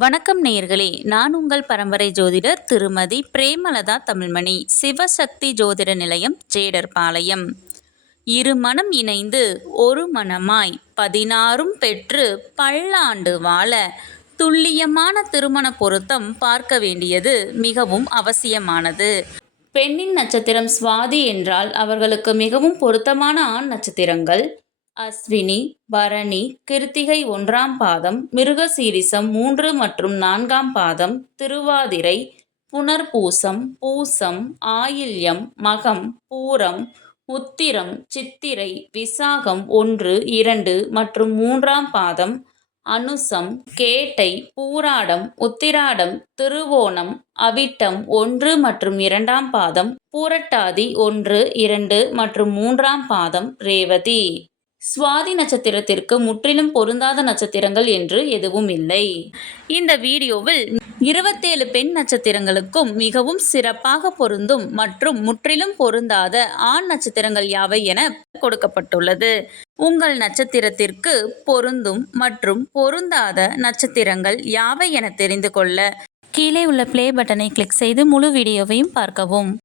வணக்கம் நேயர்களே நான் உங்கள் பரம்பரை ஜோதிடர் திருமதி பிரேமலதா தமிழ்மணி சிவசக்தி ஜோதிட நிலையம் ஜேடர்பாளையம். இரு மனம் இணைந்து ஒரு மனமாய் பதினாறும் பெற்று பல்லாண்டு வாழ துல்லியமான திருமண பொருத்தம் பார்க்க வேண்டியது மிகவும் அவசியமானது. பெண்ணின் நட்சத்திரம் சுவாதி என்றால் அவர்களுக்கு மிகவும் பொருத்தமான ஆண் நட்சத்திரங்கள். அஸ்வினி பரணி கிருத்திகை ஒன்றாம் பாதம் மிருகசீரிசம் மூன்று மற்றும் நான்காம் பாதம் திருவாதிரை புனர்பூசம் பூசம் ஆயில்யம் மகம் பூரம் உத்திரம் சித்திரை விசாகம் ஒன்று இரண்டு மற்றும் மூன்றாம் பாதம் அனுசம் கேட்டை பூராடம் உத்திராடம் திருவோணம் அவிட்டம் ஒன்று மற்றும் இரண்டாம் பாதம் பூரட்டாதி ஒன்று இரண்டு மற்றும் மூன்றாம் பாதம் ரேவதி. சுவாதி நட்சத்திரத்திற்கு முற்றிலும் பொருந்தாத நட்சத்திரங்கள் என்று எதுவும் இல்லை. இந்த வீடியோவில் இருபத்தேழு பெண் நட்சத்திரங்களுக்கும் மிகவும் சிறப்பாக பொருந்தும் மற்றும் முற்றிலும் பொருந்தாத ஆண் நட்சத்திரங்கள் யாவை என கொடுக்கப்பட்டுள்ளது. உங்கள் நட்சத்திரத்திற்கு பொருந்தும் மற்றும் பொருந்தாத நட்சத்திரங்கள் யாவை என தெரிந்து கொள்ள கீழே உள்ள பிளே பட்டனை கிளிக் செய்து முழு வீடியோவையும் பார்க்கவும்.